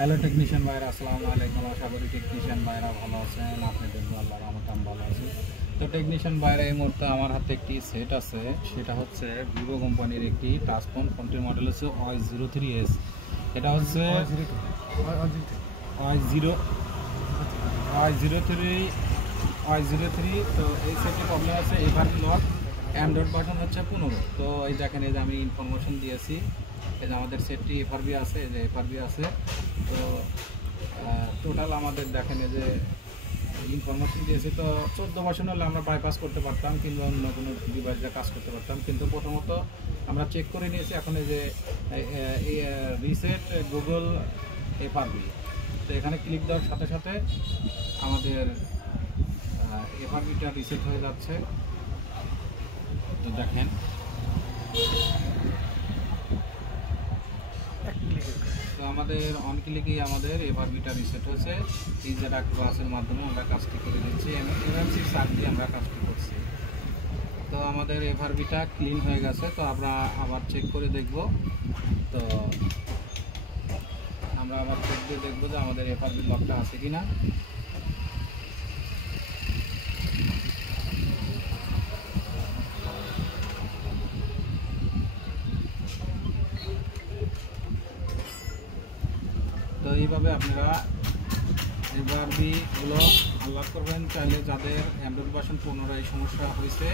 Hello technician ভাইরা, আসসালামু আলাইকুম। আশা করি টেকনিশিয়ান ভাইরা ভালো আছেন। আপনাদের আল্লাহর রহমতে আমি ভালো আছি। তো টেকনিশিয়ান ভাইরা, এই মুহূর্তে আমার হাতে একটি সেট আছে, সেটা হচ্ছে ভিভো কোম্পানির একটি টাচ ফোন। ফোনটির মডেল হচ্ছে Y03s। এটা হচ্ছে Y03। তো এই সেটের প্রবলেম আছে এভারবি লক, অ্যান্ড্রয়েড বাটন হচ্ছে 15। তো এই দেখেন, এই যে আমি ইনফরমেশন দিয়েছি, এই যে আমাদের সেটটি এফআরবি আছে, এই যে এফআরবি আছে। তো টোটাল আমাদের দেখেন, এই যে ইনফরমেশন দিয়েছি। তো 14 ভার্সন হলে আমরা বাইপাস করতে পারতাম, কিংবা অন্য কোনো ডিভাইস দিয়ে কাজ করতে পারতাম, কিন্তু প্রথমত আমরা চেক করে নিয়েছি। এখন এই যে রিসেট গুগল এফআরবি, তো এখানে ক্লিক দেওয়ার সাথে সাথে আমাদের এফআরবিটা রিসেট হয়ে যাচ্ছে। তো দেখেন, তো আমাদের অন ক্লিকেই আমাদের এফআরবিটা রিসেট হয়েছে। ইজারা ক্লাসের মাধ্যমে আমরা কাজটি করে দিচ্ছি, এমএমসি সার দিয়ে আমরা কাজটি করছি। তো আমাদের এফআরবিটা ক্লিন হয়ে গেছে। তো আমরা আবার চেক করে দেখব। তো আমরা আবার চেক দিয়ে দেখবো যে আমাদের এফআরবি লকটা আছে কিনা। তো এইভাবে আপনারা এফআরবিগুলো আনলক করবেন। চাইলে যাদের অ্যান্ড্রয়েড ভার্সন 15 এই সমস্যা হয়েছে,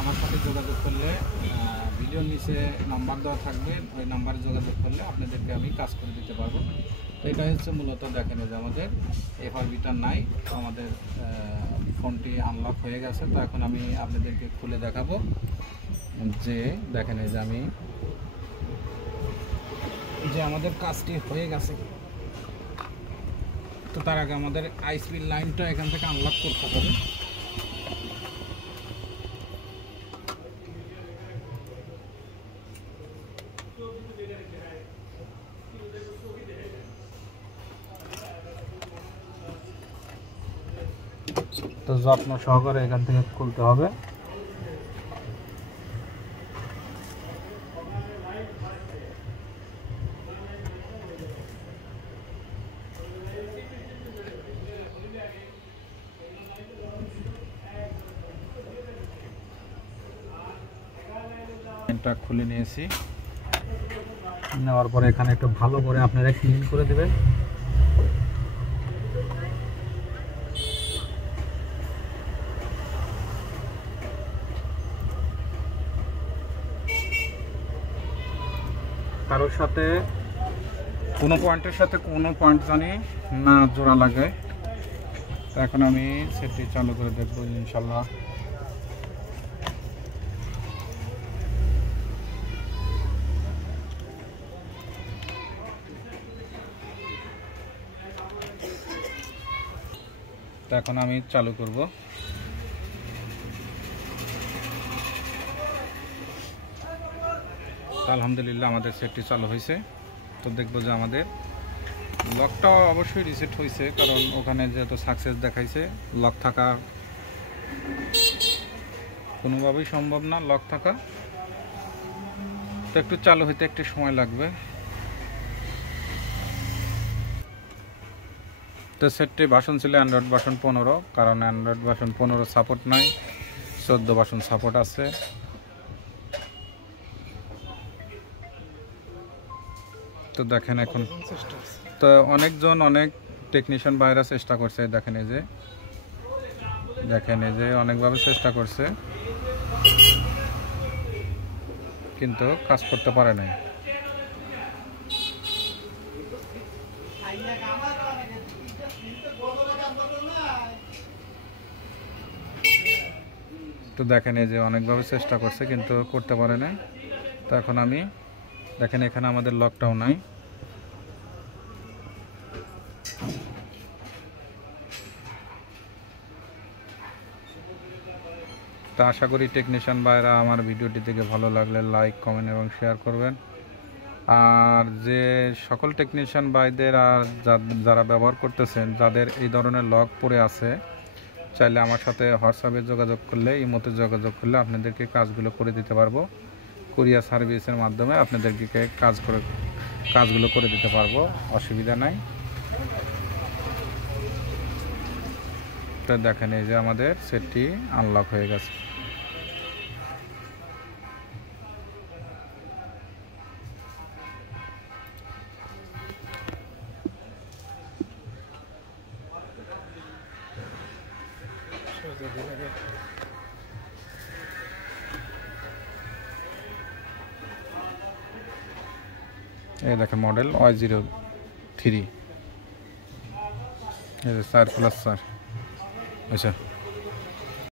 আমার সাথে যোগাযোগ করলে ভিডিওর নিচে নাম্বার দেওয়া থাকবে, ওই নাম্বারে যোগাযোগ করলে আপনাদেরকে আমি কাজ করে দিতে পারবো। তো এটা হচ্ছে মূলত দেখেন, যে আমাদের এফআরবিটা নাই, তো আমাদের ফোনটি আনলক হয়ে গেছে। তো এখন আমি আপনাদেরকে খুলে দেখাবো যে দেখেন, এই যে আমি যে আমাদের কাজটি হয়ে গেছে। তো তার আগে আমাদের আইএসপি লাইনটা এখান থেকে আনলক করতে হবে। তো যত্ন সহকারে এখান থেকে খুলতে হবে। এটা খুলে নিয়েছি, নেওয়ার পরে এখানে একটু ভালো করে আপনারা ক্লিন করে দেবেন। কারোর সাথে কোনো পয়েন্টের সাথে কোনো পয়েন্ট জানি না জোড়া লাগে। তো এখন আমি সেটটি চালু করে দেখবো ইনশাল্লাহ। তো এখন আমি চালু করব। আলহামদুলিল্লাহ আমাদের সেটটি চালু হয়েছে। তো দেখবো যে আমাদের লকটা অবশ্যই রিসেট হয়েছে, কারণ ওখানে যেহেতু সাকসেস দেখাইছে। লক থাকা কোনোভাবেই সম্ভব না, লক থাকা। তো একটু চালু হইতে একটু সময় লাগবে। তো সেটটি ভার্সন ছিল অ্যান্ড্রয়েড ভার্সন 15, কারণ অ্যান্ড্রয়েড ভার্সন 15 সাপোর্ট নাই, 14 ভার্সন সাপোর্ট আছে। তো দেখেন এখন, তো অনেকজন অনেক টেকনিশিয়ান বাইরে চেষ্টা করছে। দেখেন এই যে অনেকভাবে চেষ্টা করছে, কিন্তু কাজ করতে পারে নাই। তো দেখেন এই যে অনেকভাবে চেষ্টা করছে, কিন্তু করতে পারে নাই। তো এখন আমি দেখেন, এখানে আমাদের লকটাও নাই। তো আশা করি টেকনিশিয়ান ভাইরা আমার ভিডিওটি থেকে ভালো লাগলে লাইক, কমেন্ট এবং শেয়ার করবেন। আর যে সকল টেকনিশিয়ান ভাইদের আর যারা ব্যবহার করতেছেন, যাদের এই ধরনের লক পড়ে আছে, চাইলে আমার সাথে হোয়াটসঅ্যাপে যোগাযোগ করলে, ইমোতে যোগাযোগ করলে আপনাদেরকে কাজগুলো করে দিতে পারবো। কুরিয়ার সার্ভিসের মাধ্যমে আপনাদেরকে কাজগুলো করে দিতে পারবো, অসুবিধা নাই। তো দেখেন এই যে আমাদের সেটটি আনলক হয়ে গেছে। এই দেখেন মডেল Y03 এই যে 4+4 আচ্ছা।